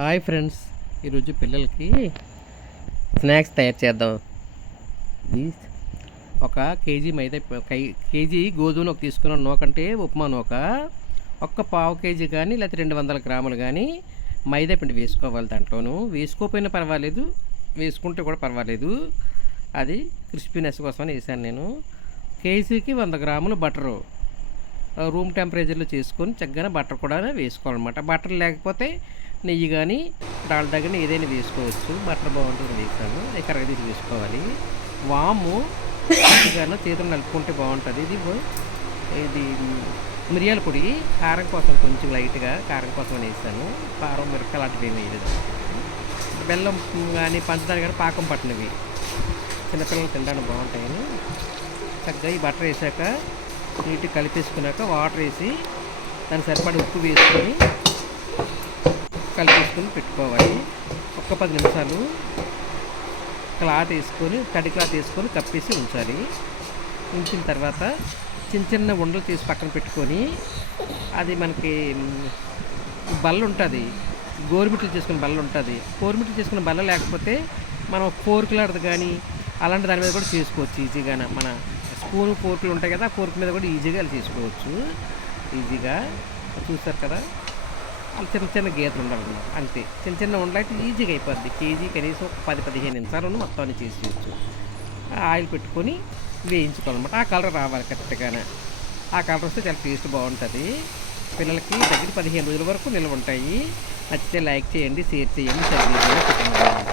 Hi friends. ఈరోజు పిల్లలకి snacks తయారు చేద్దాం. ఒక కేజీ మైదా కై- కేజీ గోధుమ నూక తీసుకున్న నోకంటే ఉప్మా నూక ఒక్క పావు కేజీ కానీ లేకపోతే రెండు వందల గ్రాములు కానీ మైదా పిండి వేసుకోవాలి దాంట్లోనూ. వేసుకోకపోయినా పర్వాలేదు వేసుకుంటే కూడా పర్వాలేదు. అది క్రిస్పీనెస్ కోసం వేసాను నేను. కేజీకి వంద గ్రాములు బటరు. రూమ్ టెంపరేచర్లో చేసుకొని చక్కగా బటర్ కూడా వేసుకోవాలన్నమాట. బటర్ లేకపోతే నెయ్యి కానీ డాల్డా కానీ ఏదైనా వేసుకోవచ్చు. బటర్ బాగుంటుంది వేసాను అది కరెక్ట్ తీసి వేసుకోవాలి. వాము గాను చేతులు నలుపుకుంటే బాగుంటుంది. ఇది ఇది మిరియాల పొడి. కారం కోసం కొంచెం లైట్గా కారం కోసం అని వేసాను కారం మిరప అలాంటివి ఏమి వేయలేదు. బెల్లం కానీ పంచదార కానీ పాకం పట్టినవి. చిన్నపిల్లలు తినడానికి బాగుంటాయని. చక్కగా ఈ బటర్ వేసాక నీట్గా కలిపేసుకున్నాక వాటర్ వేసి దానికి సరిపడి ఉప్పు వేసుకొని కలిపేసుకొని పెట్టుకోవాలి. ఒక్క పది నిమిషాలు క్లాత్ వేసుకొని తడి క్లాత్ వేసుకొని కప్పేసి ఉంచాలి. ఉంచిన తర్వాత చిన్న చిన్న ఉండలు తీసి పక్కన పెట్టుకొని అది మనకి బల్ల ఉంటుంది. గోరుమిట్లు చేసుకున్న బల్ల ఉంటుంది. గోరుమిట్లు చేసుకున్న బల్ల లేకపోతే మనం ఫోర్కులాడదు కానీ అలాంటి దాని మీద కూడా చేసుకోవచ్చు ఈజీగా మన స్పూన్ ఫోర్కులు ఉంటాయి కదా ఆ ఫోర్క్ మీద కూడా ఈజీగా చేసుకోవచ్చు. ఈజీగా. చూస్తారు కదా? చిన్న చిన్న గీతలు ఉండాలి అంతే. చిన్న చిన్న ఉండలు ఈజీగా అయిపోద్ది. కేజీ కనీసం ఒక పది పదిహేను నిమిషాలను మొత్తం అన్ని చేసేయచ్చు ఆయిల్ పెట్టుకొని వేయించుకోవాలన్నమాట. ఆ కలర్ రావాలి కరెక్ట్గానే. ఆ కలర్ వస్తే చాలా టేస్ట్ బాగుంటుంది. పిల్లలకి దగ్గర పదిహేను రోజుల వరకు నిల్వ ఉంటాయి. నచ్చితే లైక్ చేయండి షేర్ చేయండి సబ్స్క్రైబ్ చేయండి.